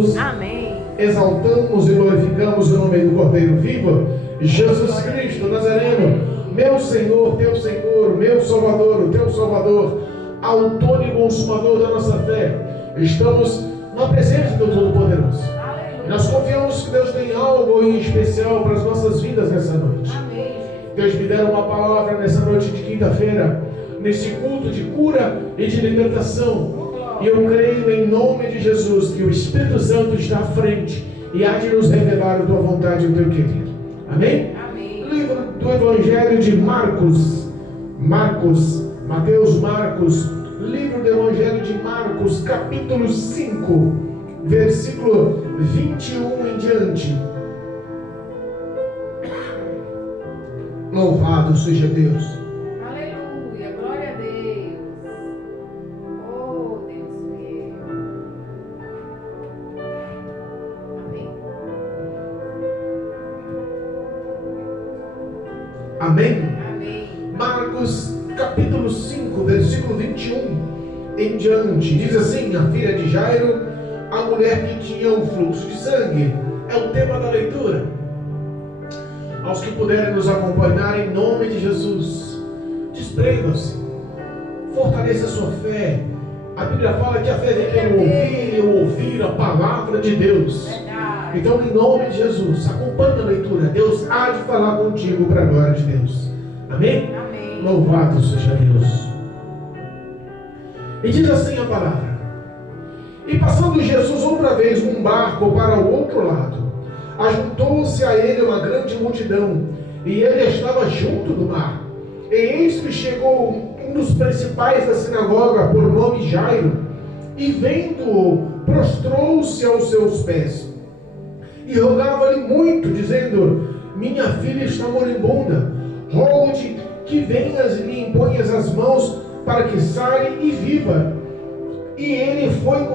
juntos. Amém. Exaltamos e glorificamos o nome do Cordeiro vivo, Jesus Cristo Nazareno, meu Senhor, teu Senhor, meu Salvador, o teu Salvador, autor e consumador da nossa fé. Estamos na presença do Todo-Poderoso. Nós confiamos que Deus tem algo em especial para as nossas vidas nessa noite. Amém. Deus me deu uma palavra nessa noite de quinta-feira, nesse culto de cura e de libertação. E eu creio em nome de Jesus que o Espírito Santo está à frente e há de nos revelar a tua vontade e o teu querer. Amém? Amém. Livro do Evangelho de Marcos, livro do Evangelho de Marcos, capítulo 5, versículo 21 em diante. Louvado seja Deus. Aleluia, glória a Deus. Oh, Deus meu. Amém. Amém? Amém. Marcos capítulo 5, versículo 21 em diante. Diz assim: a filha de Jairo, a mulher que tinha um fluxo de sangue. É o tema da leitura. Aos que puderem nos acompanhar, em nome de Jesus, desprendam-se, fortaleça a sua fé. A Bíblia fala que a fé vem pelo ouvir e ouvir a palavra de Deus. Verdade. Então, em nome de Jesus, acompanhe a leitura. Deus há de falar contigo para a glória de Deus. Amém? Amém. Louvado seja Deus. E diz assim a palavra: e passando Jesus outra vez num barco para o outro lado, ajuntou-se a ele uma grande multidão, e ele estava junto do mar. E eis que chegou um dos principais da sinagoga, por nome Jairo, e vendo-o, prostrou-se aos seus pés, e rogava-lhe muito, dizendo: minha filha está moribunda, rogo-te que venhas e lhe imponhas as mãos, para que sare e viva. E ele foi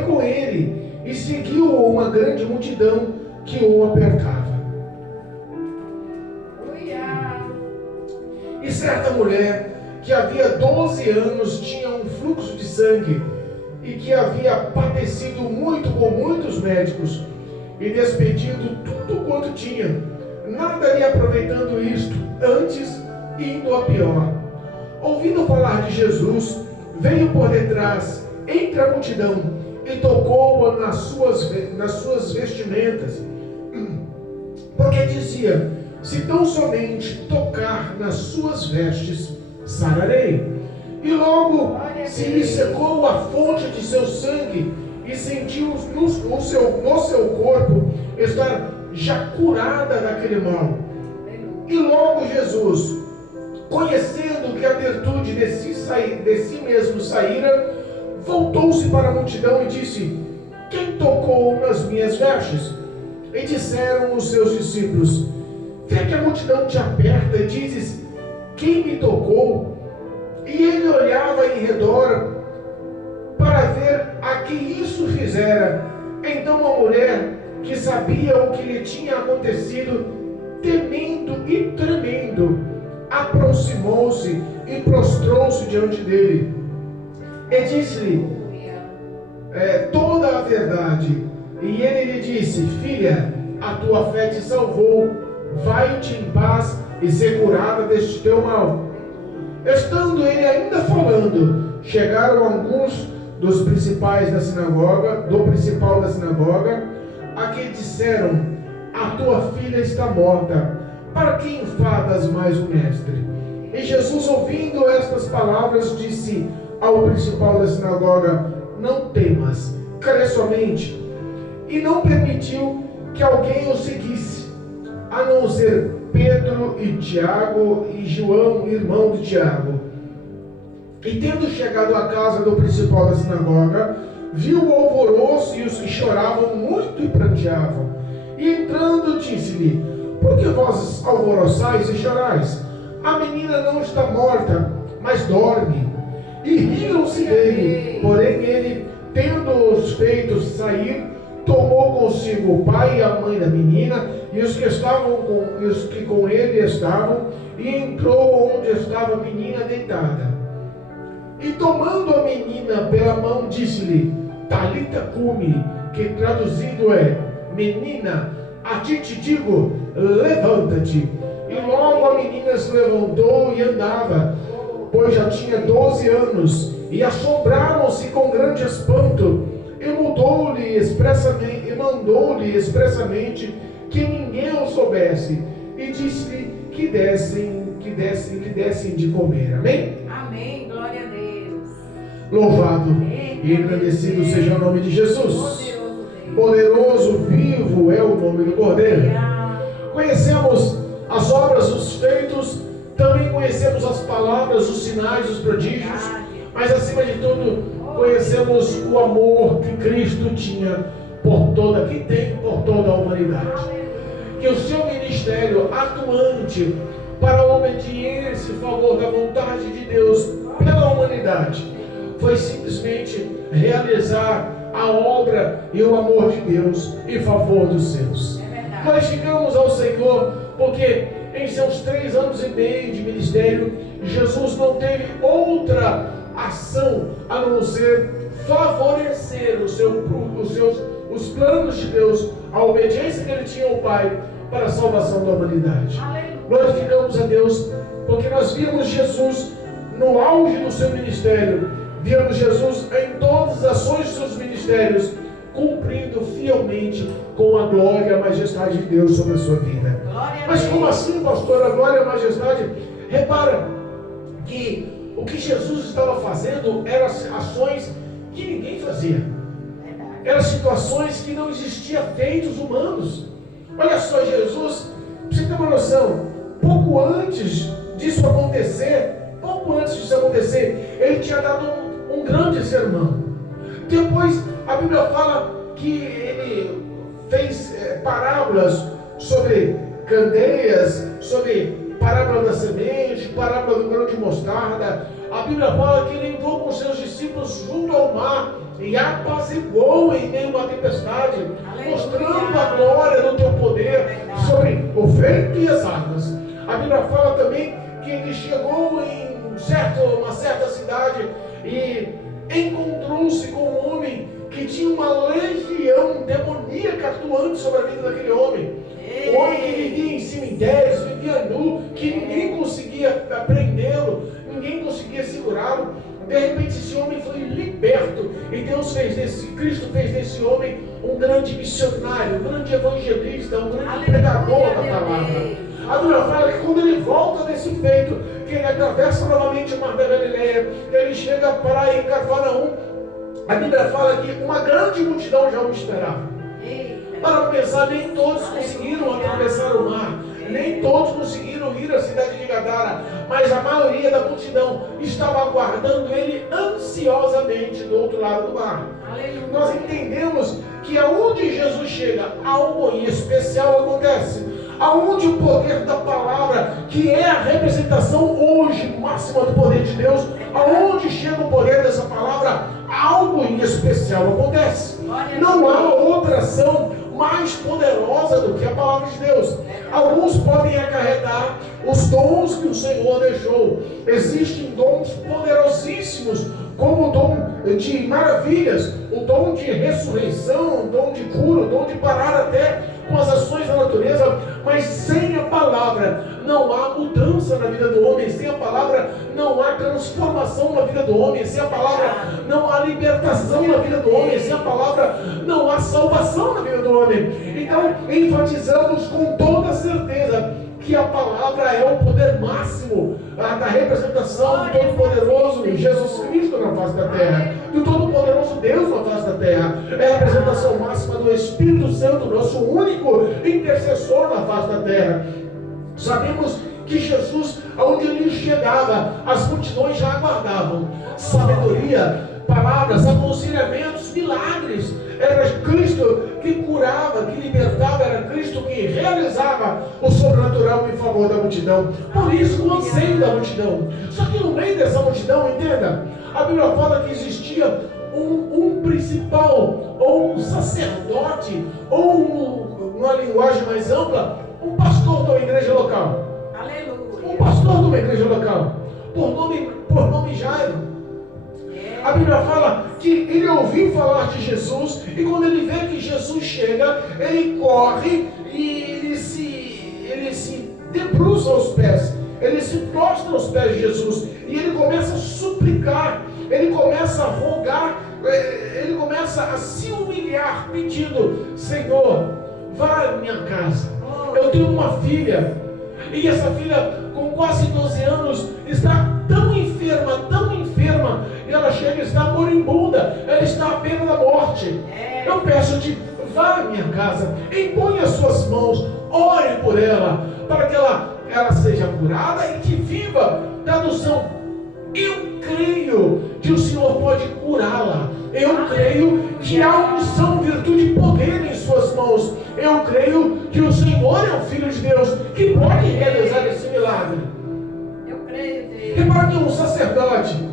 com ele, e seguiu uma grande multidão que o apertava. E certa mulher, que havia 12 anos tinha um fluxo de sangue, e que havia padecido muito com muitos médicos, e despedido tudo quanto tinha, nada lhe aproveitando isto, antes indo a pior. Ouvindo falar de Jesus, veio por detrás, entre a multidão, e tocou-a nas suas vestimentas, porque dizia: se tão somente tocar nas suas vestes, sararei. E logo se lhe secou a fonte de seu sangue, e sentiu no seu corpo estar já curada daquele mal. E logo Jesus, conhecendo que a virtude de si mesmo saíra, voltou-se para a multidão e disse: quem tocou nas minhas vestes? E disseram os seus discípulos: vê que a multidão te aperta e dizes: quem me tocou? E ele olhava em redor para ver a que isso fizera. Então a mulher, que sabia o que lhe tinha acontecido, temendo e tremendo, aproximou-se e prostrou-se diante dele, e disse-lhe toda a verdade. E ele lhe disse: filha, a tua fé te salvou, vai-te em paz e ser curada deste teu mal. Estando ele ainda falando, chegaram alguns dos principais da sinagoga, do principal da sinagoga, a quem disseram: a tua filha está morta, para que enfadas mais o mestre? E Jesus, ouvindo estas palavras, disse ao principal da sinagoga: não temas, crê somente. E não permitiu que alguém o seguisse, a não ser Pedro e Tiago e João, irmão de Tiago. E tendo chegado à casa do principal da sinagoga, viu o alvoroço e os que choravam muito e pranteavam. E entrando, disse-lhe: por que vós alvoroçais e chorais? A menina não está morta, mas dorme. E riram-se dele. Porém ele, tendo-os feito sair, tomou consigo o pai e a mãe da menina e os que com ele estavam, e entrou onde estava a menina deitada. E tomando a menina pela mão, disse-lhe: Talita cumi, que traduzido é: menina, a ti te digo, levanta-te. E logo a menina se levantou e andava, pois já tinha 12 anos, e assombraram-se com grande espanto, e mandou-lhe expressamente que ninguém o soubesse, e disse-lhe que lhe dessem de comer. Amém? Amém, glória a Deus. Louvado e engrandecido seja o nome de Jesus. Poderoso Deus. Poderoso, vivo é o nome do Cordeiro. Conhecemos as obras, os feitos, também conhecemos as palavras, os sinais, os prodígios, mas acima de tudo conhecemos o amor que Cristo tinha que tem por toda a humanidade. Que o seu ministério atuante para a obediência em favor da vontade de Deus pela humanidade foi simplesmente realizar a obra e o amor de Deus em favor dos seus. Glorificamos ao Senhor porque em seus 3 anos e meio de ministério, Jesus não teve outra ação a não ser favorecer os planos de Deus, a obediência que ele tinha ao Pai para a salvação da humanidade. Glorificamos a Deus porque nós vimos Jesus no auge do seu ministério, vimos Jesus em todas as ações dos seus ministérios, cumprindo fielmente com a glória e a majestade de Deus sobre a sua vida. Mas como assim, pastor, a glória e a majestade? Repara que o que Jesus estava fazendo eram ações que ninguém fazia. Eram situações que não existiam feitos humanos. Olha só, Jesus, para você ter uma noção, pouco antes disso acontecer, ele tinha dado um grande sermão. Depois a Bíblia fala que ele fez parábolas sobre candeias, sobre parábola da semente, parábola do grão de mostarda. A Bíblia fala que ele entrou com seus discípulos junto ao mar e apaziguou em meio a uma tempestade, mostrando a glória do teu poder sobre o vento e as águas. A Bíblia fala também que ele chegou em uma certa cidade e encontrou-se com um homem que tinha uma legião demoníaca atuando sobre a vida daquele homem. Um homem que vivia em cemitérios, vivia nu, que ninguém conseguia prendê-lo, ninguém conseguia segurá-lo. De repente esse homem foi liberto e Cristo fez desse homem um grande missionário, um grande evangelista, um grande pregador da palavra. A Bíblia fala que quando ele volta desse feito, que ele atravessa novamente o mar da Galileia, que ele chega para em Cafarnaum, a Bíblia fala que uma grande multidão já o esperava. Para pensar, nem todos conseguiram atravessar o mar, nem todos conseguiram ir à cidade de Gadara, mas a maioria da multidão estava aguardando ele ansiosamente do outro lado do mar. Nós entendemos que aonde Jesus chega, algo em especial acontece. Aonde o poder da palavra, que é a representação hoje máxima do poder de Deus, aonde chega o poder dessa palavra, algo em especial acontece. Não há outra ação mais poderosa do que a palavra de Deus. Alguns podem acarretar os dons que o Senhor deixou. Existem dons poderosíssimos, como o dom de maravilhas, o dom de ressurreição, o dom de cura, o dom de parar até com as ações da natureza, mas sem a palavra não há mudança na vida do homem, sem a palavra não há transformação na vida do homem, sem a palavra não há libertação na vida do homem, sem a palavra não há salvação na vida do homem. Então enfatizamos com toda certeza que a palavra é o poder máximo da representação do Todo-Poderoso Jesus Cristo na face da terra, do Todo-Poderoso Deus na face da terra. É a representação máxima do Espírito Santo, nosso único intercessor na face da terra. Sabemos que Jesus, aonde ele chegava, as multidões já aguardavam sabedoria, palavras, aconselhamentos, milagres. Era Cristo que curava, que libertava, era Cristo que realizava o sobrenatural em favor da multidão. Por isso o anseio da multidão. Só que no meio dessa multidão, entenda, a Bíblia fala que existia um principal, ou um sacerdote, ou numa linguagem mais ampla, um pastor de uma igreja local. Aleluia. Um pastor de uma igreja local, por nome Jairo. A Bíblia fala que ele ouviu falar de Jesus, e quando ele vê que Jesus chega, ele corre e ele se debruça aos pés, ele se prostra aos pés de Jesus, e ele começa a suplicar, ele começa a rogar, ele começa a se humilhar, pedindo: Senhor, vá à minha casa, eu tenho uma filha, e essa filha com quase 12 anos está tão enferma, e ela chega e está moribunda, ela está à beira da morte. Eu peço-te, vá à minha casa, impõe as suas mãos, ore por ela, para que ela seja curada e que viva. Tradução: eu creio que o Senhor pode curá-la. Eu creio que há unção, virtude e poder em suas mãos. Eu creio que o Senhor é o Filho de Deus, que pode realizar esse milagre. Eu creio, Deus. Repara que um sacerdote,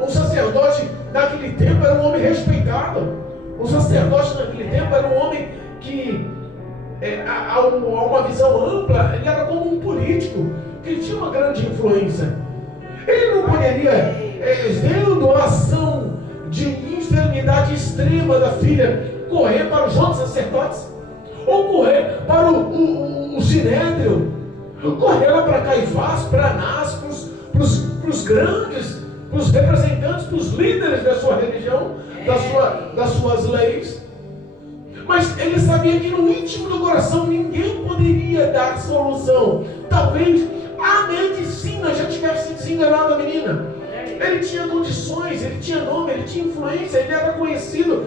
um sacerdote naquele tempo era um homem respeitado. Um sacerdote naquele tempo era um homem que, a uma visão ampla, ele era como um político, que tinha uma grande influência. Ele não poderia, vendo a ação de enfermidade extrema da filha, correr para os outros sacerdotes, ou correr para o Sinédrio, correr lá para Caifás, para Anás, para os grandes, para os representantes, para os líderes da sua religião, das suas leis. Mas ele sabia que no íntimo do coração ninguém poderia dar solução. Talvez a medicina já tivesse desenganado a menina. Ele tinha condições, ele tinha nome, ele tinha influência, ele era conhecido.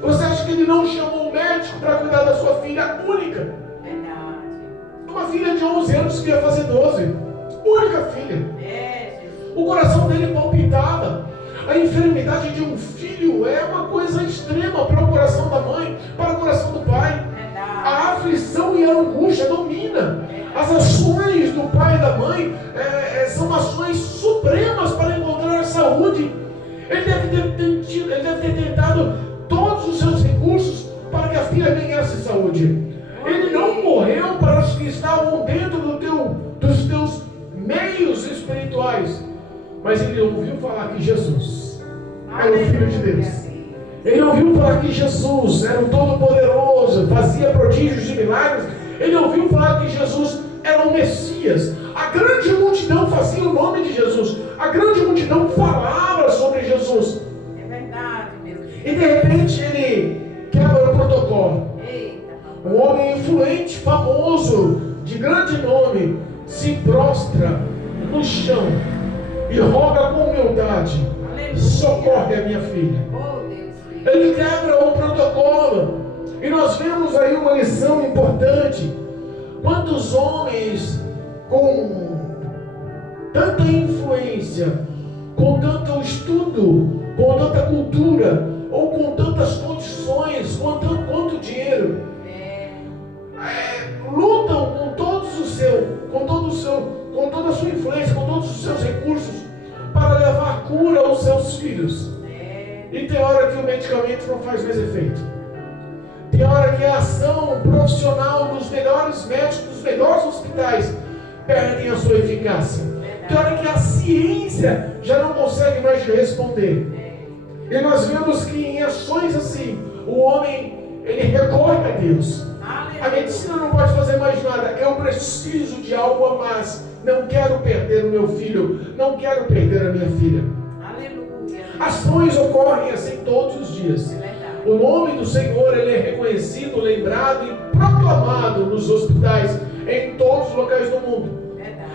Você acha que ele não chamou o médico para cuidar da sua filha única? Uma filha de 11 anos que ia fazer 12. Única filha. O coração dele palpitava. A enfermidade de um filho é uma coisa extrema para o coração da mãe, para o coração do pai. A aflição e a angústia domina. As ações do pai e da mãe são ações supremas para encontrar saúde. Ele deve ter tentado todos os seus recursos para que a filha ganhasse saúde. Ele não morreu para os que estavam dentro dos teus meios espirituais, mas ele ouviu falar que Jesus era o Filho de Deus. Ele ouviu falar que Jesus era o Todo-Poderoso, fazia prodígios e milagres. Ele ouviu falar que Jesus era o Messias. A grande multidão fazia o nome de Jesus. A grande multidão falava sobre Jesus. É verdade, meu Deus. E de repente ele quebra o protocolo. Um homem influente, famoso, de grande nome, se prostra no chão e roga com humildade: socorre a minha filha. Ele quebra o protocolo. E nós vemos aí uma lição importante. Quantos homens com tanta influência, com tanto estudo, com tanta cultura, ou com tantas condições, com tanto dinheiro, lutam com toda a sua influência, com todos os seus recursos, para levar cura aos seus filhos. E tem hora que o medicamento não faz mais efeito. Tem hora que a ação profissional dos melhores médicos, dos melhores hospitais, perdem a sua eficácia. Tem hora que a ciência já não consegue mais responder. E nós vemos que em ações assim, o homem, ele recorre a Deus. A medicina não pode fazer mais nada. Eu preciso de algo a mais. Não quero perder o meu filho. Não quero perder a minha filha. Aleluia. Ações ocorrem assim todos os dias. O nome do Senhor, ele é reconhecido, lembrado e proclamado nos hospitais, em todos os locais do mundo.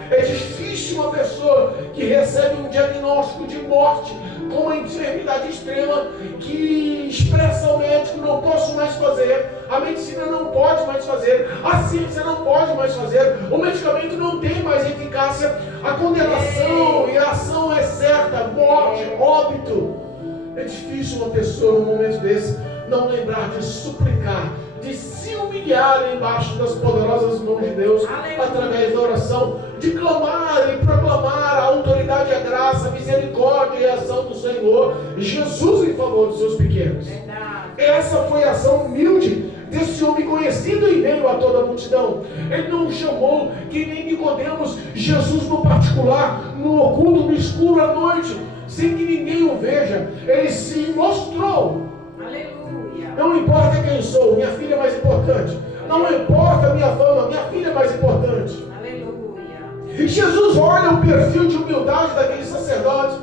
É difícil uma pessoa que recebe um diagnóstico de morte com uma enfermidade extrema, que expressa ao médico: não posso mais fazer, a medicina não pode mais fazer, a ciência não pode mais fazer, o medicamento não tem mais eficácia, a condenação e a ação é certa, morte, óbito. É difícil uma pessoa num momento desse não lembrar de suplicar, de se humilhar embaixo das poderosas mãos de Deus, através da oração, de clamar e proclamar a autoridade, a graça, a misericórdia e a ação do Senhor Jesus em favor dos seus pequenos. Essa foi a ação humilde desse homem conhecido em meio a toda a multidão. Ele não chamou, que nem Nicodemos, Jesus no particular, no oculto, no escuro, à noite. sem que ninguém o veja, ele se mostrou. Aleluia. Não importa quem sou, minha filha é mais importante. Não importa a minha fama, minha filha é mais importante. Aleluia. E Jesus olha o perfil de humildade daquele sacerdote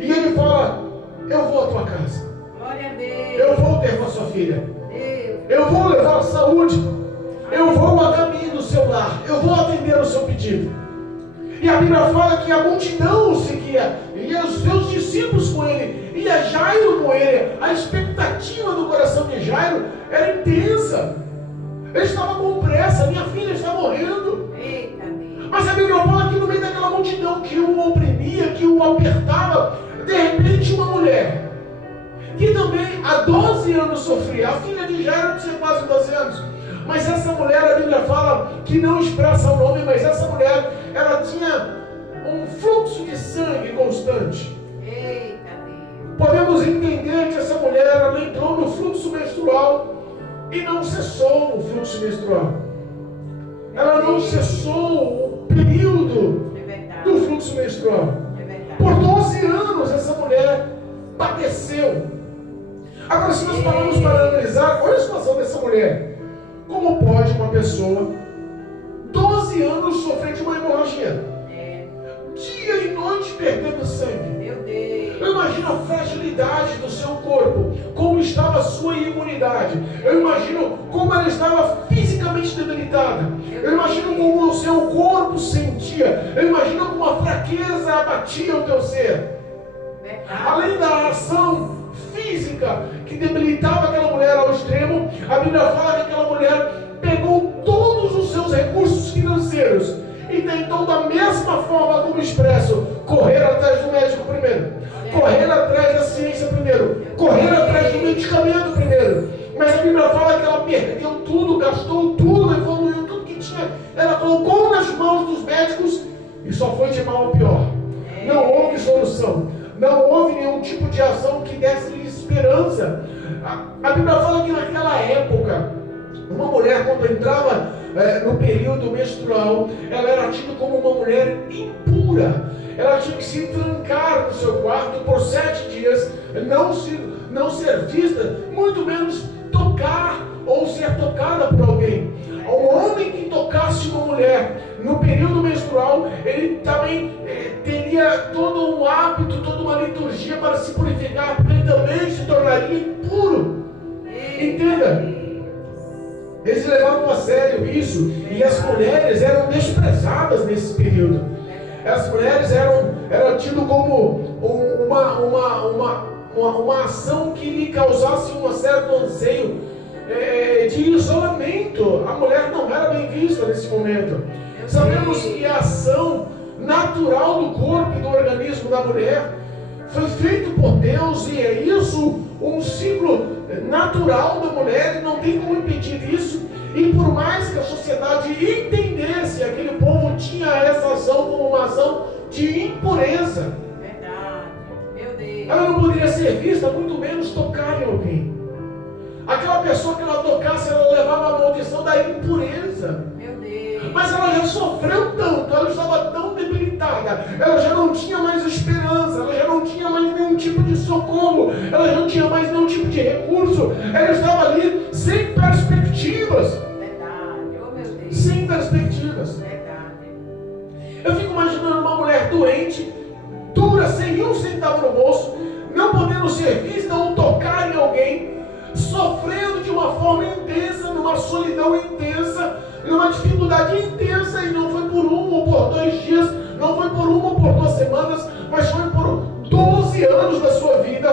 e ele fala: eu vou à tua casa, Glória a Deus. eu vou ter com a sua filha, Deus. eu vou levar saúde, eu vou a caminho do seu lar, eu vou atender o seu pedido. E a Bíblia fala que a multidão o seguia, e os seus discípulos com ele, e a Jairo com ele. A expectativa do coração de Jairo era intensa. Ele estava com pressa, minha filha está morrendo. Eita Deus. Mas a Bíblia fala que no meio daquela multidão que o oprimia, que o apertava, de repente uma mulher, que também há 12 anos sofria. A filha de Jairo tinha quase 12 anos. Mas essa mulher, a Bíblia fala que não expressa o nome, mas essa mulher, ela tinha um fluxo de sangue constante. Eita Deus. Podemos entender que essa mulher, ela entrou no fluxo menstrual e não cessou o fluxo menstrual. Ela não cessou o período É verdade. do fluxo menstrual. É verdade. Por 12 anos essa mulher padeceu. Agora, se nós pararmos para analisar, olha a situação dessa mulher. Como pode uma pessoa 12 anos sofrer de uma hemorragia? É. Dia e noite perdendo sangue. Meu Deus. Eu imagino a fragilidade do seu corpo, como estava a sua imunidade. Eu imagino como ela estava fisicamente debilitada. Eu imagino como o seu corpo sentia. Eu imagino como a fraqueza abatia o teu ser. Verdade. Além da ação física que debilitava aquela mulher ao extremo, a Bíblia fala que aquela mulher pegou todos os seus recursos financeiros e tentou da mesma forma como expresso, correr atrás do médico primeiro, correr atrás da ciência primeiro, correr atrás do medicamento primeiro. Mas a Bíblia fala que ela perdeu tudo, gastou tudo, evoluiu tudo que tinha, ela colocou nas mãos dos médicos e só foi de mal a pior. Não houve solução, não houve nenhum tipo de ação que desse esperança. A Bíblia fala que naquela época, uma mulher quando entrava no período menstrual, ela era tida como uma mulher impura. Ela tinha que se trancar no seu quarto por 7 dias, não ser vista, muito menos tocar ou ser tocada por alguém. O homem que tocasse uma mulher no período menstrual, ele também teria todo um hábito, toda uma liturgia para se purificar, porque ele também se tornaria impuro. Entenda? Eles levavam a sério isso, e as mulheres eram desprezadas nesse período. As mulheres eram tidas como uma ação que lhe causasse um certo anseio de isolamento. A mulher não era bem vista nesse momento. Sabemos que a ação natural do corpo e do organismo da mulher foi feito por Deus, e é isso um ciclo natural da mulher, e não tem como impedir isso. E por mais que a sociedade entendesse, aquele povo tinha essa ação como uma ação de impureza. Verdade. Meu Deus. Ela não poderia ser vista, muito menos tocar em alguém. Aquela pessoa que ela tocasse, ela levava a maldição da impureza. Meu Deus. Mas ela já sofreu tanto, ela estava tão debilitada, ela já não tinha mais esperança, ela já não tinha mais nenhum tipo de socorro, ela já não tinha mais nenhum tipo de recurso, ela estava ali sem perspectivas. Verdade. Oh, meu Deus. Sem perspectivas. Verdade. Eu fico imaginando uma mulher doente, dura, sem um centavo no bolso, não podendo ser vista ou tocar em alguém, sofrendo de uma forma intensa, numa solidão intensa, numa dificuldade intensa, e não foi por 1 ou por 2 dias, não foi por 1 ou por 2 semanas, mas foi por 12 anos da sua vida.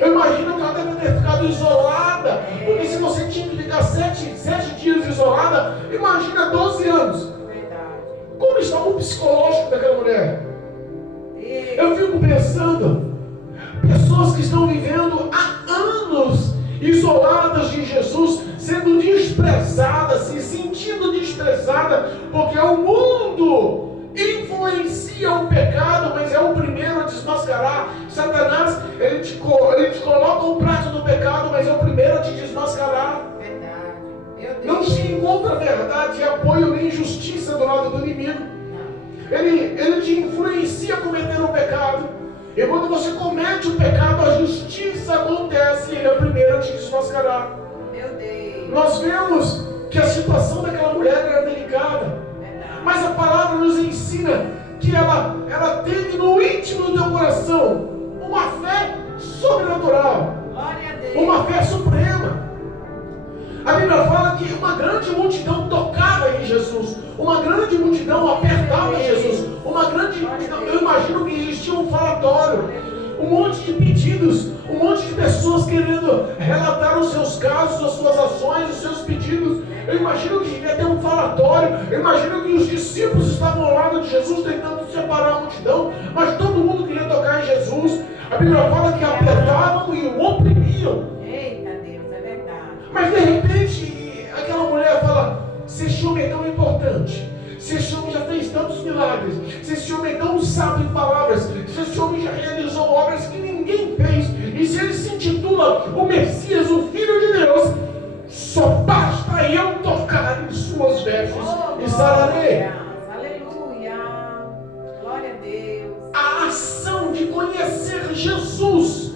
Eu imagino que ela deve ter ficado isolada, porque se você tinha que ficar 7 dias isolada, imagina 12 anos. Verdade. Como estava o psicológico daquela mulher? Eu fico pensando, pessoas que estão vivendo há anos isoladas de Jesus, sendo desprezadas, se sentindo desprezada, porque o mundo influencia o pecado, mas é o primeiro a desmascarar. Satanás, ele te coloca o prato do pecado, mas é o primeiro a te desmascarar. Verdade. Meu Deus. Não se encontra verdade, apoio nem justiça do lado do inimigo. Não. Ele te influencia a cometer o pecado. E quando você comete o pecado, a justiça acontece e ele é o primeiro a te desmascarar. Meu Deus. Nós vemos que a situação daquela mulher era delicada. Verdade. Mas a palavra nos ensina que ela teve no íntimo do teu coração uma fé sobrenatural. Glória a Deus. Uma fé suprema. A Bíblia fala que uma grande multidão tocava em Jesus. Uma grande multidão apertava Jesus. Uma grande multidão, eu imagino que existia um falatório. Um monte de pedidos. Um monte de pessoas querendo relatar os seus casos, as suas ações, os seus pedidos. Eu imagino que devia ter um falatório. Eu imagino que os discípulos estavam ao lado de Jesus tentando separar a multidão. Mas todo mundo queria tocar em Jesus. A Bíblia fala que apertavam e o oprimiam. Eita Deus, é verdade. Mas de repente, aquela mulher fala: se esse homem é tão importante, se esse homem já fez tantos milagres, se esse homem é tão sábio em palavras, se esse homem já realizou obras que ninguém fez, e se ele se intitula o Messias, o Filho de Deus, só basta eu tocar em suas vestes e sararei. Aleluia. Glória a Deus. A ação de conhecer Jesus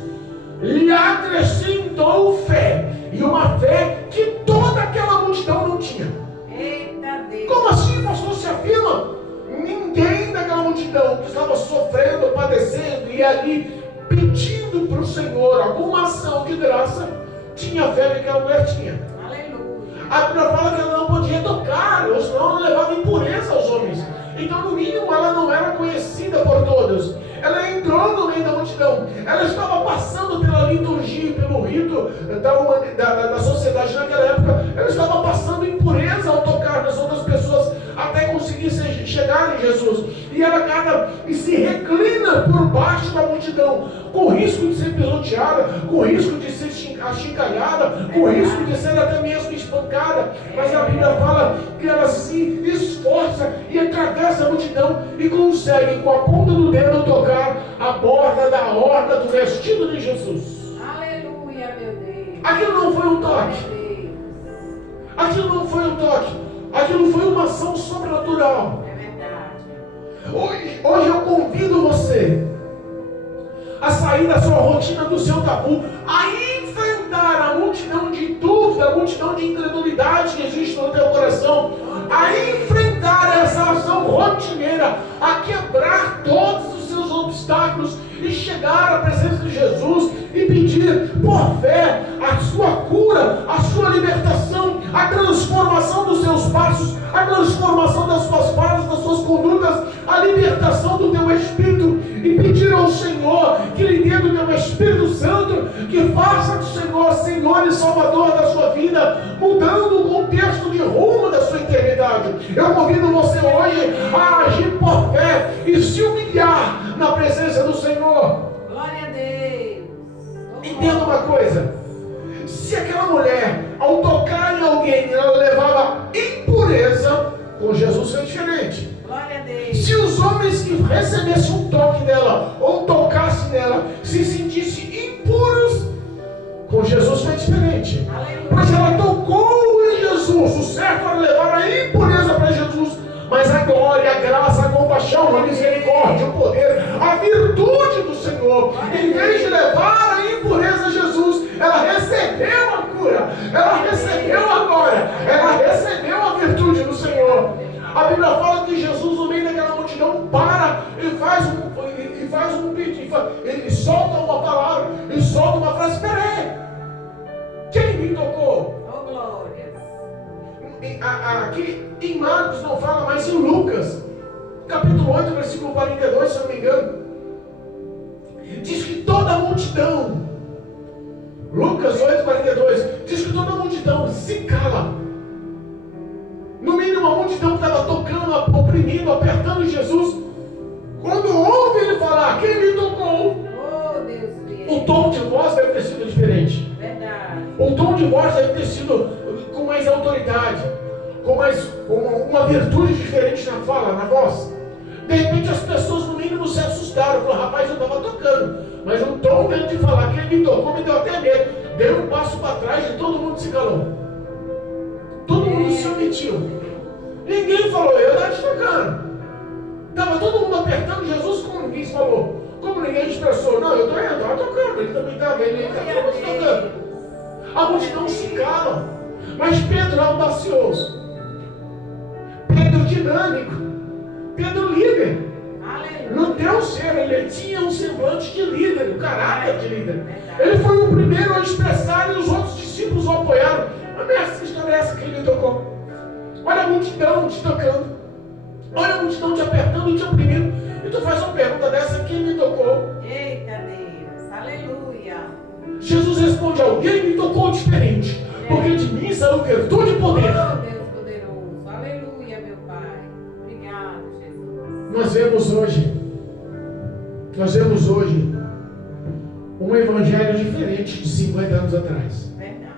lhe acrescentou fé, e uma fé que toda aquela multidão não tinha. Eita Deus. Como assim, pastor, se afirma? Ninguém daquela multidão que estava sofrendo, padecendo e ali pedindo para o Senhor alguma ação de graça tinha a fé que aquela mulher tinha. Aleluia. A Bíblia fala que ela não podia tocar, ou senão ela levava impureza aos homens. Então, no mínimo, ela não era conhecida por todos. Ela entrou no meio da multidão. Ela estava passando pela liturgia, pelo rito da sociedade naquela época. Ela estava passando impureza ao tocar nas outras pessoas até conseguir chegar em Jesus. E ela cada e se reclina por baixo da multidão, com risco de ser pisoteada, com risco de ser achincalhada, com risco de ser até mesmo espancada. Mas a Bíblia fala que ela se esforça e atravessa a multidão e consegue com a ponta do dedo tocar a borda da orla do vestido de Jesus. Aleluia, meu Deus. Aquilo não foi um Glória toque. a Deus. Aquilo não foi um toque. Aquilo foi uma ação sobrenatural. É verdade. Hoje eu convido você a sair da sua rotina, do seu tabu, a enfrentar a multidão de dúvida, a multidão de incredulidade que existe no teu coração, a enfrentar essa ação rotineira, a quebrar todos os seus obstáculos e chegar à presença de Jesus e pedir por fé a sua cura, a sua libertação, a transformação dos seus passos, a transformação das suas falas, das suas condutas, a libertação do teu espírito e pedir ao Senhor que lhe dê do teu Espírito Santo, que faça do Senhor Senhor e Salvador da sua vida, mudando o contexto de rumo da sua eternidade. Eu convido você hoje a agir por fé e se humilhar na presença do Senhor. Glória a Deus. Entenda uma coisa: se aquela mulher, ao tocar em alguém, ela levava impureza, com Jesus foi diferente. Glória a Deus. Se os homens que recebessem um toque dela, ou tocassem nela, se sentissem impuros, com Jesus foi diferente. Aleluia. Mas ela tocou em Jesus. O certo era levar a impureza para Jesus, mas a glória, a graça, a compaixão, a misericórdia, o poder, a virtude do Senhor, em vez de levar a impureza a Jesus, ela recebeu a cura, ela recebeu a glória, ela recebeu a virtude do Senhor. A Bíblia fala que Jesus, no meio daquela multidão, para e faz um pedido, ele solta uma palavra, e solta uma frase: peraí, quem me tocou? Oh, glórias. Aqui em Marcos não fala, mas em Lucas, capítulo 8, versículo 42, se eu não me engano, diz que toda a multidão, Lucas 8, 42, diz que toda a multidão se cala. No mínimo, a multidão estava tocando, oprimindo, apertando Jesus. Quando ouve ele falar: quem me tocou? Oh, Deus meu. O tom de voz deve ter sido diferente. Verdade. O tom de voz deve ter sido com mais autoridade, com uma virtude diferente na fala, na voz. De repente as pessoas no mínimo se assustaram. Falaram: rapaz, eu estava tocando, mas o tom dele de falar que ele me tocou me deu até medo. Deu um passo para trás e todo mundo se calou. Todo mundo se omitiu. Ninguém falou: eu estava te tocando. Estava todo mundo apertando Jesus, como ninguém falou. Como ninguém expressou, não, eu estava tocando, ele também estava, ele estava tocando. A multidão se cala, mas Pedro é audacioso, Pedro dinâmico, Pedro líder. No teu ser, ele tinha um semblante de líder, um caráter de líder. Ele foi o primeiro a expressar e os outros discípulos o apoiaram. Mas mestre, que história é essa que ele me tocou? Olha a multidão te tocando, olha a multidão te apertando e te oprimindo. E tu faz uma pergunta dessa, quem me tocou? Eita Deus, aleluia. Jesus responde, alguém me tocou diferente, porque de mim saiu virtude e poder. Oh Deus poderoso, aleluia meu Pai. Obrigado Jesus. Nós vemos hoje um evangelho diferente de 50 anos atrás. Verdade.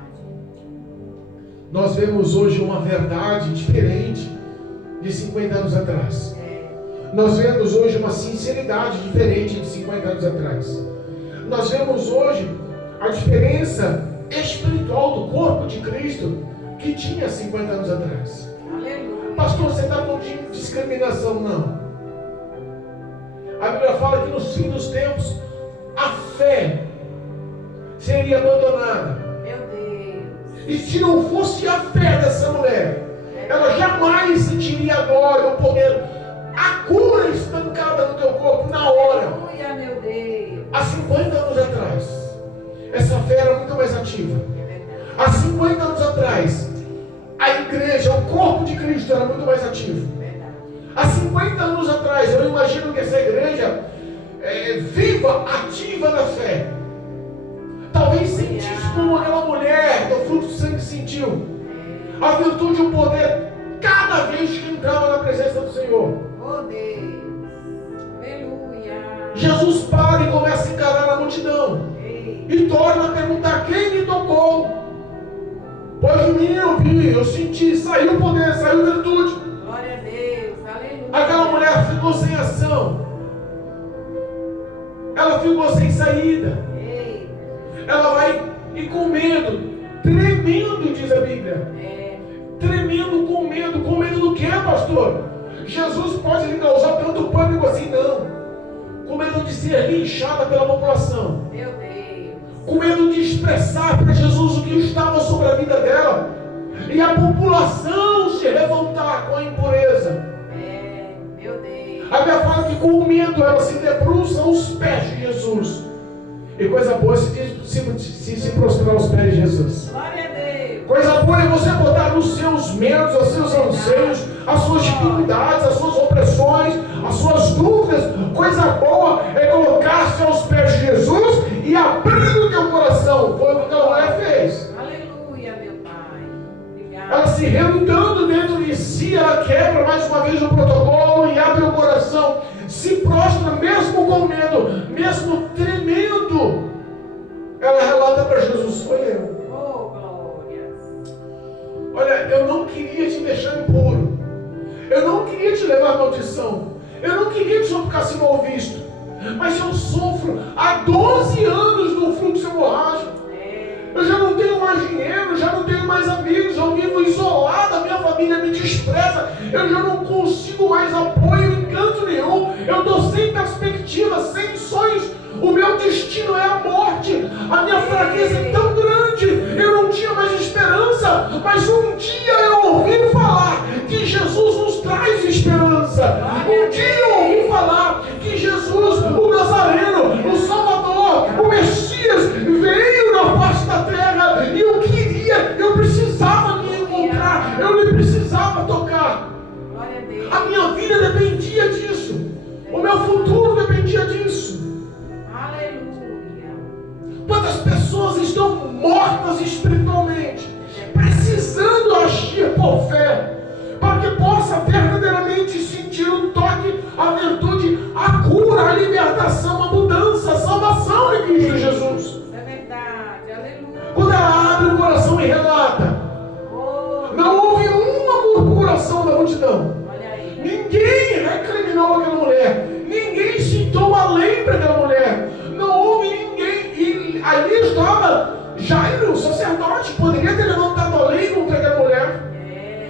Nós vemos hoje uma verdade diferente de 50 anos atrás. Nós vemos hoje uma sinceridade diferente de 50 anos atrás. Nós vemos hoje a diferença espiritual do corpo de Cristo que tinha 50 anos atrás. Aleluia. Pastor, você está falando de discriminação? Não. A Bíblia fala que nos fins dos tempos a fé seria abandonada. Meu Deus. E se não fosse a fé dessa mulher, ela jamais sentiria a glória, o poder, a cura estancada no teu corpo na hora. Aleluia, meu Deus. Há 50 anos atrás, essa fé era muito mais ativa. Há 50 anos atrás, a igreja, o corpo de Cristo era muito mais ativo. Há 50 anos atrás, eu imagino que essa igreja viva, ativa na fé. Talvez sentisse como aquela mulher do fluxo de sangue sentiu. A virtude e o poder cada vez que entrava na presença do Senhor. Oh Deus. Aleluia. Jesus para e começa a encarar a multidão. E torna a perguntar, quem me tocou? Pois de mim eu vi, eu senti, saiu o poder, saiu a virtude. Glória a Deus, aleluia. Aquela mulher ficou sem ação. Ela ficou sem saída. Ela vai e com medo, tremendo, diz a Bíblia. Tremendo com medo. Com medo do que, pastor? Jesus pode lhe causar tanto pânico assim? Não. Com medo de ser linchada pela população. Meu Deus. Com medo de expressar para Jesus o que estava sobre a vida dela. E a população se revoltar com a impureza. Meu Deus. A Bíblia fala que com medo ela se debruça aos pés de Jesus. E coisa boa se prostrar aos pés de Jesus. Glória a Deus. Coisa boa é você botar os seus medos, os seus anseios, as suas dificuldades, as suas opressões, as suas dúvidas. Coisa boa é colocar-se aos pés de Jesus e abrir o teu coração. Foi o que a mulher fez. Aleluia, meu Pai. Obrigado. Ela se relutando dentro de si, ela quebra mais uma vez o protocolo e abre o coração. Se prostra mesmo com medo, mesmo tremendo. Ela relata para Jesus, sou eu. Oh, glória. Olha, eu não queria te deixar impuro. Eu não queria te levar à maldição. Eu não queria que o senhor ficasse mal visto. Mas eu sofro há 12 anos do fluxo hemorrágico. Eu já não tenho mais dinheiro, já não tenho mais amigos, eu vivo isolado, a minha família me despreza, eu já não consigo mais apoio em canto nenhum, eu estou sem perspectiva, sem sonhos, o meu destino é a morte, a minha fraqueza é tão grande, eu não tinha mais esperança, mas um dia eu ouvi falar que Jesus nos traz esperança, um dia eu ouvi falar que Jesus, o Nazareno, o Salvador, o Messias, veio na face da terra e eu precisava me encontrar, eu lhe precisava tocar. Glória a Deus. A minha vida dependia disso, o meu futuro dependia disso. Aleluia. Quantas pessoas estão mortas espiritualmente, precisando agir por fé, para que possa verdadeiramente sentir o toque, a virtude, a cura, a libertação, a mudança, a salvação em Cristo Jesus. É verdade, aleluia. Quando ela abre o coração e relata, não houve uma murmuração da multidão. Olha aí. Ninguém recriminou aquela mulher. Ninguém citou a lei para aquela mulher. Não houve ninguém. E ali estava Jairo, o sacerdote. Poderia ter levantado a lei contra aquela mulher.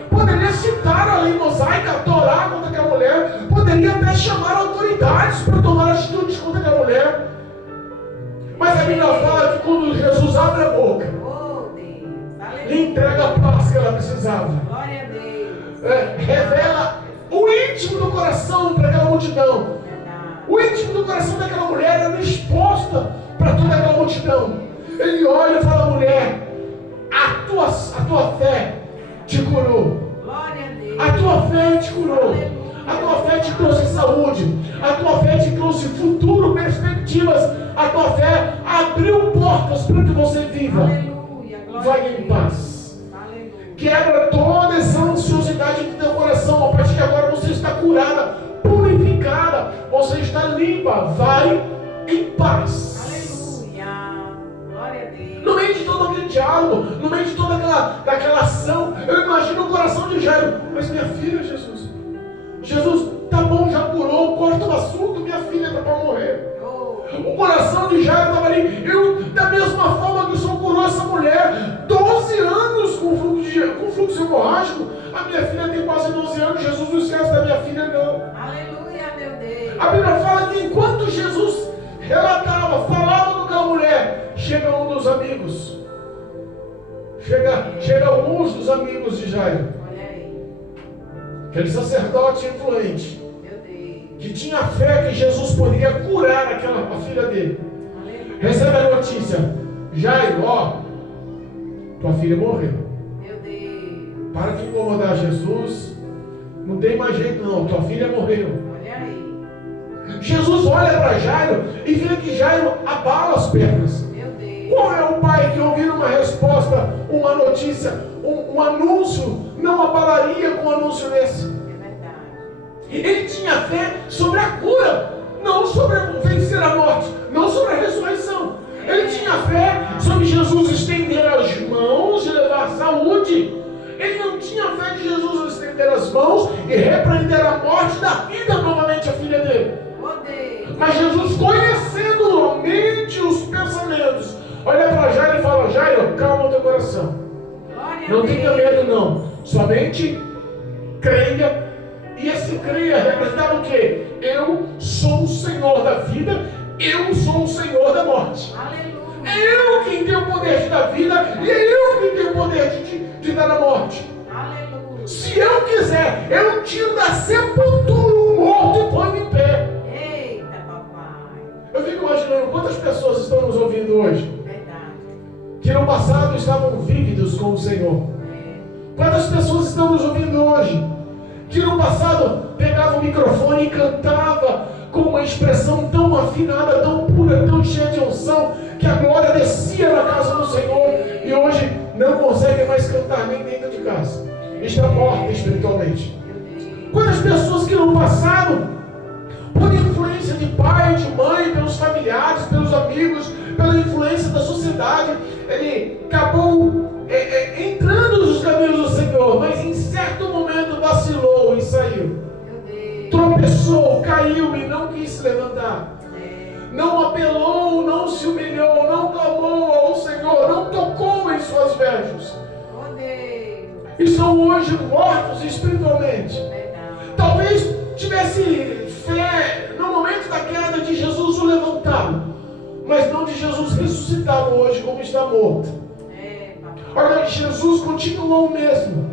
Poderia citar a lei mosaica, a Torá contra aquela mulher. Poderia até chamar autoridades para tomar atitudes contra aquela mulher. Bíblia fala que quando Jesus abre a boca, Oh, Deus. lhe entrega a paz que ela precisava. Glória a Deus. Revela o íntimo do coração para aquela multidão. O íntimo do coração daquela mulher era exposta para toda aquela multidão. Ele olha e fala: mulher, a tua fé te curou. Glória a Deus. A tua fé te curou. A tua fé te trouxe saúde. A tua fé te trouxe futuro, perspectivas. A tua fé abriu portas para que você viva. Aleluia. Glória a Vai em Deus. paz. Aleluia. Quebra toda essa ansiosidade do teu coração. A partir de agora você está curada, purificada. Você está limpa. Vai em paz. Aleluia. Glória a Deus. No meio de todo aquele diálogo, no meio de toda aquela ação, eu imagino o coração de Jairo. Mas minha filha, Jesus, tá bom, já curou, corta o assunto, minha filha está para morrer. O coração de Jairo estava ali. Da mesma forma que o Senhor curou essa mulher, 12 anos com fluxo hemorrágico, a minha filha tem quase 12 anos, Jesus não esquece da minha filha, não. Aleluia, meu Deus. A Bíblia fala que enquanto Jesus relatava, falava com aquela mulher, chega um dos amigos, chega alguns dos amigos de Jairo, Olha aí. aquele sacerdote influente, Meu Deus. que tinha fé que Jesus poderia curar a filha dele. Aleluia. Recebe a notícia: Jairo, ó, tua filha morreu. Meu Deus. Para de incomodar Jesus, não tem mais jeito não, tua filha morreu. Olha aí. Jesus olha para Jairo e vê que Jairo abala as pernas. Meu Deus. Qual é o pai que ouvir uma resposta, uma notícia, um anúncio, não abalaria com um anúncio desse? É verdade. Ele tinha fé sobre a cura, não sobre vencer a morte, não sobre a ressurreição. Ele tinha fé sobre Jesus estender as mãos e levar saúde. Ele não tinha fé de Jesus estender as mãos e repreender a morte da vida novamente a filha dele. Oh, Deus. Mas Jesus, conhecendo a mente e os pensamentos, olha para Jairo e fala: Jairo, calma o teu coração. Glória a Não Deus. tenha medo não. Somente creia. E esse creia representava o quê? Eu sou o Senhor da vida. Eu sou o Senhor da morte. Aleluia. É eu quem tem o poder de dar vida. E é eu quem tem o poder de dar a morte. Aleluia. Se eu quiser, eu tiro da sepultura o morto e ponho em pé. Eita, papai. Eu fico imaginando quantas pessoas estão nos ouvindo hoje, Verdade. que no passado estavam vívidos com o Senhor. Quantas pessoas estão nos ouvindo hoje, que no passado pegava o microfone e cantava com uma expressão tão afinada, tão pura, tão cheia de unção, que a glória descia na casa do Senhor, e hoje não consegue mais cantar nem dentro de casa. Está morta espiritualmente. Quantas pessoas que no passado, por influência de pai, de mãe, pelos familiares, pelos amigos, pela influência da sociedade, ele acabou entrando nos caminhos do Senhor, mas em certo momento vacilou e saiu. Tropeçou, caiu e não quis se levantar. Não apelou, não se humilhou, não clamou ao Senhor, não tocou em suas vestes. Estão hoje mortos espiritualmente. Talvez tivesse fé no momento da queda de Jesus o levantá-lo, mas não de Jesus ressuscitá-lo hoje como está morto. Olha, Jesus continuou o mesmo,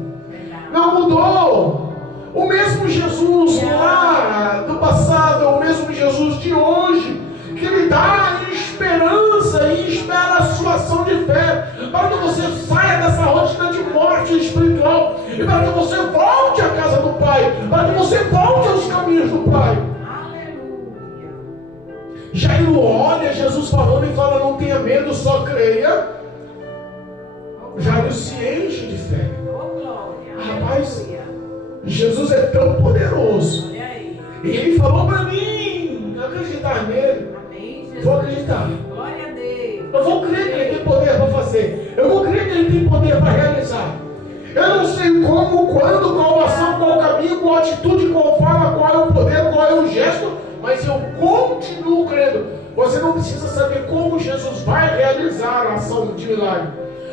não mudou. O mesmo Jesus lá do passado é o mesmo Jesus de hoje, que lhe dá esperança e espera a sua ação de fé, para que você saia dessa rotina de morte espiritual e para que você volte à casa do Pai, para que você volte aos caminhos do Pai. Aleluia. Jairo olha Jesus falando e fala: não tenha medo, só creia. Jairo se enche de fé. Oh, glória. Rapaz, Aleluia. Jesus é tão poderoso. Olha aí. E ele falou para mim acreditar nele. Amém, Jesus. Vou acreditar. Glória a Deus. Eu vou crer que ele tem poder para fazer. Eu vou crer que ele tem poder para realizar. Eu não sei como, quando, qual ação, qual caminho, qual atitude, qual fala, qual é o poder, qual é o gesto, mas eu continuo crendo. Você não precisa saber como Jesus vai realizar a ação de milagre,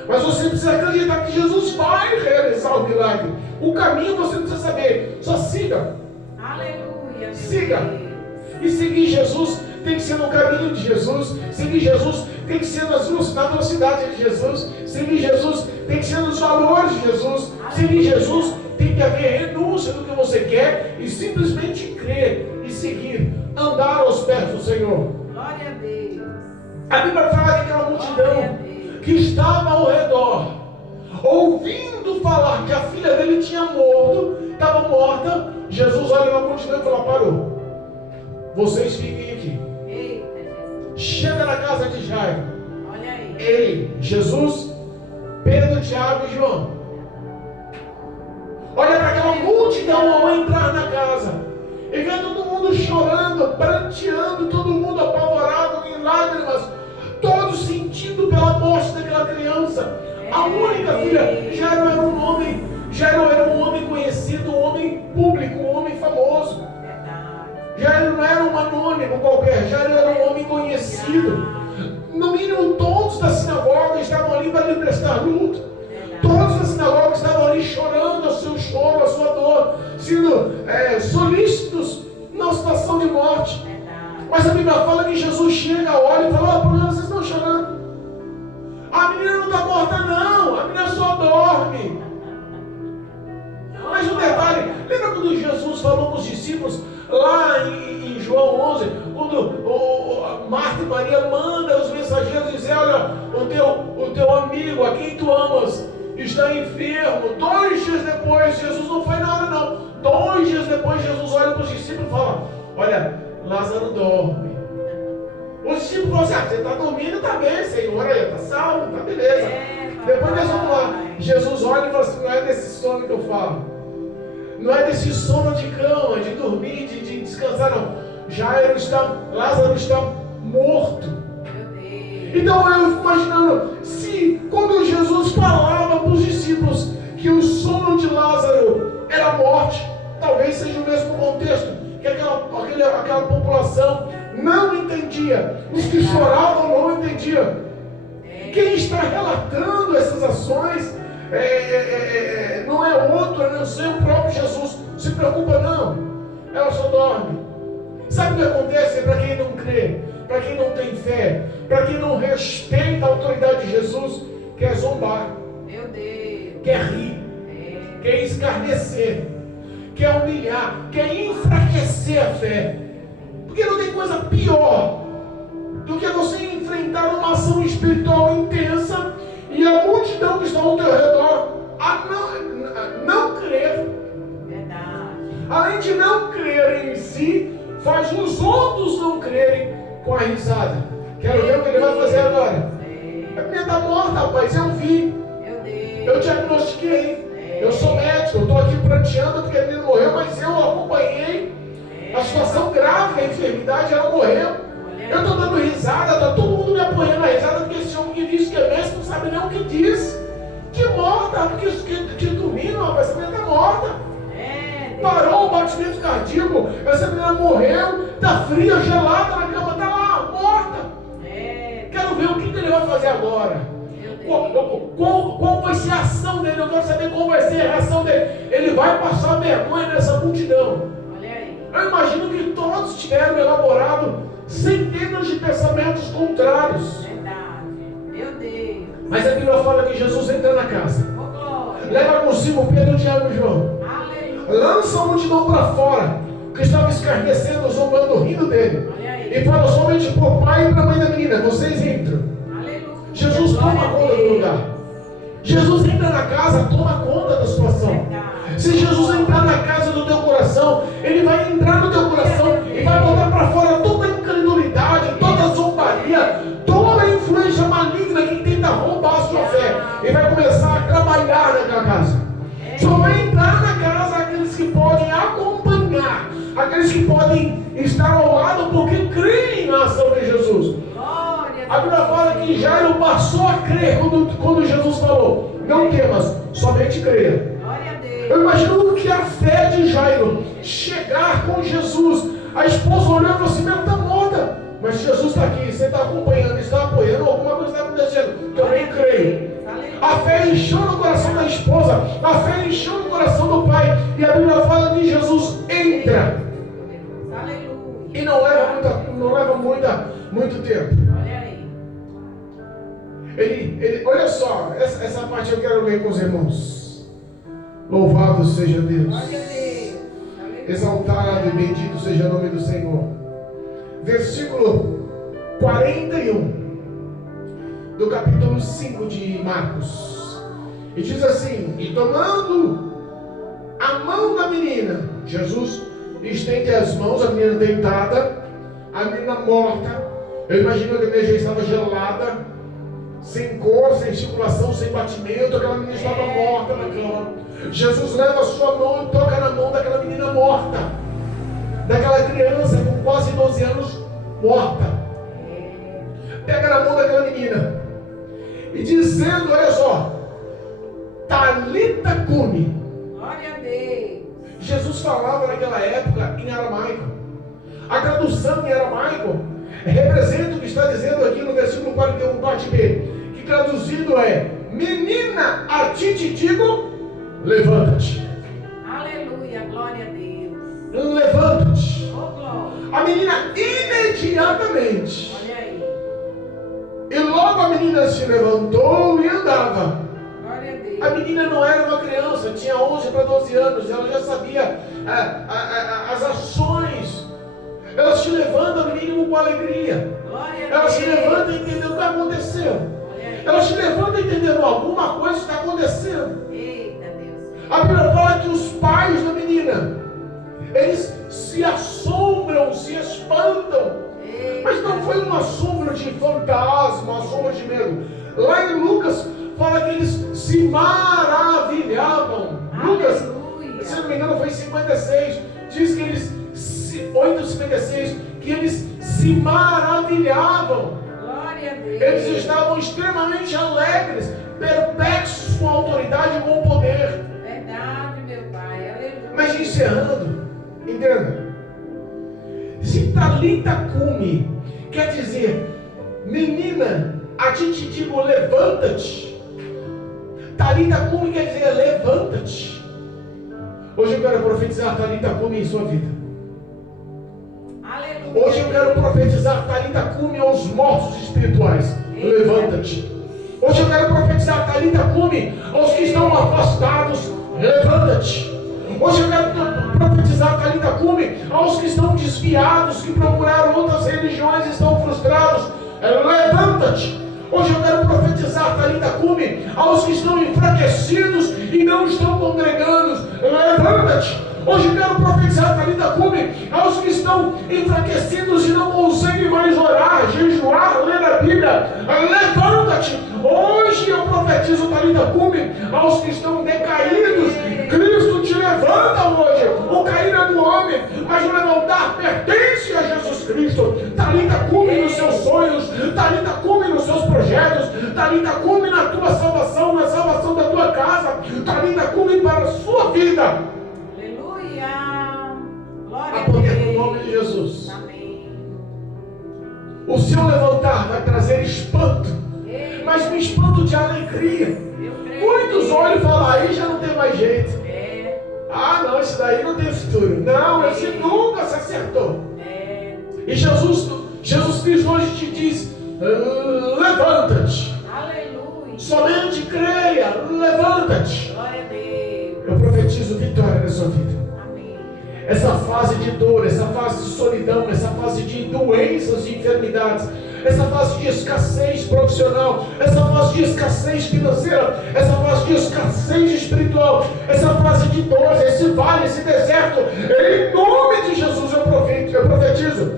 mas você precisa acreditar que Jesus vai realizar o milagre. O caminho você não precisa saber, só siga. Aleluia. Meu Siga. Deus. E seguir Jesus tem que ser no caminho de Jesus. Seguir Jesus tem que ser na velocidade de Jesus. Seguir Jesus tem que ser nos valores de Jesus. Seguir Jesus tem que haver renúncia do que você quer e simplesmente crer e seguir, andar aos pés do Senhor. Glória a Deus. A Bíblia fala daquela multidão que estava ao redor, ouvindo falar que a filha dele tinha morto, estava morta. Jesus olha na multidão e fala: parou, vocês fiquem aqui. Eita, Jesus. Chega na casa de Jairo. Olha aí. Ele, Jesus, Pedro, Tiago e João. Olha para aquela multidão ao entrar na casa e vê todo mundo chorando, pranteando, todo mundo apavorado, em lágrimas, todos sentindo pela morte daquela criança. A única filha. Jairo era um homem conhecido, um homem público, um homem famoso. Jairo não era um anônimo qualquer, Jairo era um homem conhecido. No mínimo todos da sinagoga estavam ali para lhe prestar luto. Todos da sinagoga estavam ali chorando o seu choro, a sua dor, sendo solícitos na situação de morte. Mas a Bíblia fala que Jesus chega, olha e fala: por que vocês estão chorando? A menina não está morta não, a menina só dorme. Mas um detalhe, lembra quando Jesus falou para os discípulos lá em João 11, quando Marta e Maria mandam os mensageiros dizer: olha, o teu amigo, a quem tu amas, está enfermo. 2 dias depois, Jesus não foi na hora não. 2 dias depois, Jesus olha para os discípulos e fala: olha, Lázaro dorme. Os discípulos falam assim: você está dormindo, está bem, Senhor, aí, está salvo, está beleza. Depois nós vamos lá. Jesus olha e fala assim: não é desse sono que eu falo. Não é desse sono de cama, de dormir, de descansar, não. Lázaro está morto. Então eu fico imaginando, se quando Jesus falava para os discípulos que o sono de Lázaro era a morte, talvez seja o mesmo contexto, que aquela população não entendia. Os que choravam não entendiam. Quem está relatando essas ações não é outro, a não ser o próprio Jesus. Não se preocupa não, ela só dorme. Sabe o que acontece para quem não crê, para quem não tem fé, para quem não respeita a autoridade de Jesus? Quer zombar, Meu Deus. quer rir, quer escarnecer, quer humilhar, quer enfraquecer a fé. Porque não tem coisa pior do que você enfrentar uma ação espiritual intensa e a multidão que está ao teu redor não crer. Verdade. Além de não crer em si, faz os outros não crerem com a risada. Quero ver o que ele vai fazer agora. A menina está morta, rapaz, eu vi. Meu Deus. Eu diagnostiquei. Eu sou médico, eu estou aqui pranteando porque a menina morreu, mas eu acompanhei a situação grave da enfermidade, ela morreu. Eu estou dando risada, está todo mundo me apoiando a risada, porque esse homem que diz que é médico não sabe nem o que diz. Que morta, porque que dormindo, rapaz, essa menina está morta. Parou o batimento cardíaco, essa menina morreu, está fria, gelada na cama, está lá, morta. Quero ver o que ele vai fazer agora. Qual vai ser a ação dele? Eu quero saber qual vai ser a reação dele. Ele vai passar vergonha nessa multidão. Olha aí. Eu imagino que todos tiveram elaborado centenas de pensamentos contrários. Verdade. Meu Deus. Mas a Bíblia fala que Jesus entra na casa, Oh, glória. leva consigo Pedro, Tiago e João, Aleluia. lança a multidão para fora, que estava escarnecendo, zombando, rindo dele, Olha aí. e fala somente para o pai e para a mãe da menina: vocês entram. Aleluia. Jesus toma Glória a conta do Deus. lugar. Jesus entra na casa, toma conta da situação. Verdade. Se Jesus entrar na casa do teu coração, Ele vai entrar no teu coração e vai botar para fora toda a incredulidade, toda a zombaria, toda a influência maligna que tenta roubar a sua fé. E vai começar a trabalhar naquela casa. Só vai entrar na casa aqueles que podem acompanhar, aqueles que podem estar ao lado porque creem na ação de Jesus. Glória A Bíblia fala que Jairo passou a crer quando Jesus falou: não temas, somente creia. Glória a Deus. Eu imagino que a fé de Jairo chegar com Jesus. A esposa olhou e falou assim: meu, está morta, mas Jesus está aqui, você está acompanhando, está apoiando, alguma coisa está acontecendo. Também creio. A fé encheu no coração da esposa, a fé encheu no coração do pai, e a Bíblia fala que Jesus entra. Aleluia. E não leva muito tempo. Olha aí. olha só, essa parte eu quero ler com os irmãos. Louvado seja Deus. Glória a Deus. Exaltado e bendito seja o nome do Senhor. Versículo 41 do capítulo 5 de Marcos. E diz assim: e tomando a mão da menina, Jesus estende as mãos, a menina deitada, a menina morta. Eu imagino que a menina já estava gelada, sem cor, sem circulação, sem batimento. Aquela menina estava morta na cama. Jesus leva a sua mão e toca na mão daquela menina morta, daquela criança com quase 12 anos morta. Pega na mão daquela menina e dizendo, olha só, Talita cumi. Glória a Deus. Jesus falava naquela época em aramaico. A tradução em aramaico representa o que está dizendo aqui no versículo 41, parte B, que traduzido é: menina, a ti te digo, levanta-te. Aleluia, glória a Deus. Levanta-te. Oh, glória. A menina imediatamente, Olha aí. e logo a menina se levantou e andava. Glória a Deus. A menina não era uma criança, tinha 11 para 12 anos, ela já sabia as ações. Ela se levanta no mínimo com alegria. Glória a Ela se Deus. levanta entendendo o que aconteceu. Olha aí. Ela se levanta entendendo alguma coisa está acontecendo. Eita Deus. A Bíblia fala que os pais da menina, eles se assombram, se espantam. Eita. Mas não foi um assombro de fantasma, um assombro de medo. Lá em Lucas fala que eles se maravilhavam. Lucas, Aleluia. se não me engano, foi 56. Diz que eles, 8:56, que eles se maravilhavam. Glória a Deus. Eles estavam extremamente alegres, perplexos com a autoridade e com o poder. Verdade, meu Pai. Aleluia. Mas encerrando, entenda. Se Talita cumi quer dizer, menina, a ti te digo, levanta-te. Talita cumi quer dizer, levanta-te. Hoje eu quero profetizar Talita cumi em sua vida. Aleluia. Hoje eu quero profetizar Talita cumi aos mortos espirituais. Levanta-te. Hoje eu quero profetizar Talita cumi aos que estão afastados. Levanta-te. Hoje eu quero profetizar Talita cumi aos que estão desviados, que procuraram outras religiões e estão frustrados. Levanta-te. Hoje eu quero profetizar Talita cumi aos que estão enfraquecidos e não estão congregando. Levanta-te. Hoje eu quero profetizar Talita cumi aos que estão enfraquecidos e não conseguem mais orar, jejuar, ler a Bíblia. Levanta-te. Hoje eu profetizo Talita cumi aos que estão decaídos. Cristo te levanta hoje. O cair é do homem, mas o levantar pertence a Jesus Cristo. Talita cumi nos seus sonhos, Talita cumi nos seus projetos, Talita cumi na tua salvação, na salvação da tua casa, Talita cumi para a sua vida. Glória A a poder Deus. no nome de Jesus. Amém. O seu levantar vai trazer espanto, mas um espanto de alegria. Eu creio. Muitos olham e falam, aí já não tem mais jeito. É. Ah não, esse daí não tem futuro. Não, esse nunca se acertou. É. E Jesus Cristo hoje te diz, levanta-te. Aleluia. Somente creia, levanta-te. Glória a Deus. Eu profetizo vitória na sua vida. Amém. Essa fase de dor, essa fase de solidão, essa fase de doenças e enfermidades, essa fase de escassez profissional, essa fase de escassez financeira, essa fase de escassez espiritual, essa fase de dor, esse vale, esse deserto, em nome de Jesus eu profetizo.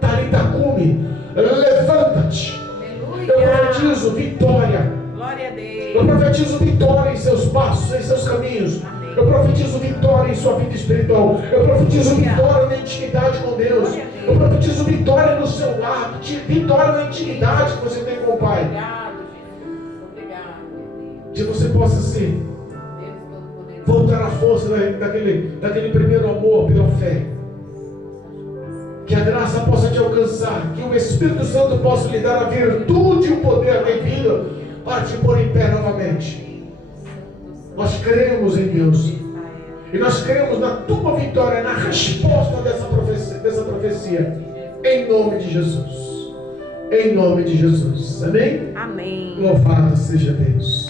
Talita cumi, levanta-te. Aleluia. Eu profetizo vitória. Glória a Deus. Eu profetizo vitória em seus passos, em seus caminhos. Amém. Eu profetizo vitória em sua vida espiritual. Eu profetizo vitória na intimidade com Deus. Eu profetizo vitória no seu lar. Vitória na intimidade que você tem com o Pai. Obrigado, Jesus. Obrigado, meu Deus. Que você possa ser, Deus Todo-Poderoso. voltar à força daquele primeiro amor pela fé. Que a graça possa te alcançar. Que o Espírito Santo possa lhe dar a virtude e o poder devido para te pôr em pé novamente. Nós cremos em Deus. E nós cremos na tua vitória, na resposta dessa profecia. Em nome de Jesus. em nome de Jesus. Amém? Amém. Louvado seja Deus.